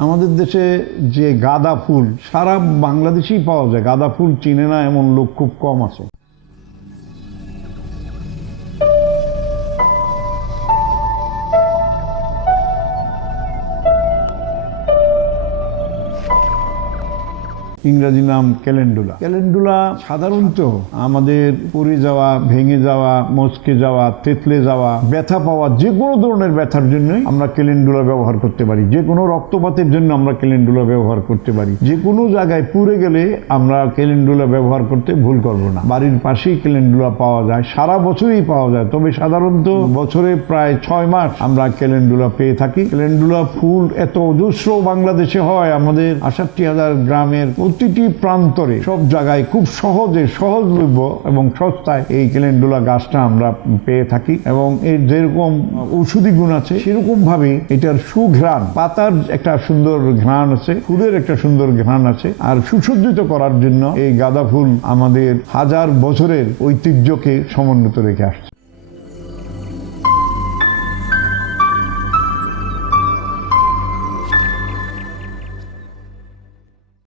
আমাদের দেশে যে গাঁদা ফুল, সারা বাংলাদেশেই পাওয়া যায়। গাঁদা ফুল চিনে না এমন লোক খুব কম আছে। ইংরাজি নাম ক্যালেন্ডুলা। ক্যালেন্ডুলা সাধারণত আমাদের পড়ে যাওয়া, ভেঙে যাওয়া, মচকে যাওয়া, তেতলে যাওয়া, ব্যথা পাওয়া যে কোনো ধরনের ব্যথার জন্যই আমরা ক্যালেন্ডুলা ব্যবহার করতে পারি। যে কোনো রক্তপাতের জন্য আমরা ক্যালেন্ডুলা ব্যবহার করতে পারি। যে কোনো জায়গায় পুড়ে গেলে আমরা ক্যালেন্ডুলা ব্যবহার করতে ভুল করব না। বাড়ির পাশেই ক্যালেন্ডুলা পাওয়া যায়, সারা বছরই পাওয়া যায়। তবে সাধারণত বছরে প্রায় ছয় মাস আমরা ক্যালেন্ডুলা পেয়ে থাকি। ক্যালেন্ডুলা ফুল এত অজস্র বাংলাদেশে হয়, আমাদের আষট্টি হাজার গ্রামের প্রতিটি প্রান্তরে, সব জায়গায় খুব সহজে সহজলভ্য এবং সস্তায় এই ক্যালেন্ডুলা গাছটা আমরা পেয়ে থাকি এবং এর যেরকম ঔষধি গুণ আছে সেরকম ভাবে এটার সুঘ্রাণ, পাতার একটা সুন্দর ঘ্রাণ আছে, ফুলের একটা সুন্দর ঘ্রাণ আছে, আর সুসজ্জিত করার জন্য এই গাঁদা ফুল আমাদের হাজার বছরের ঐতিহ্যকে সমন্বিত রেখে আসছে।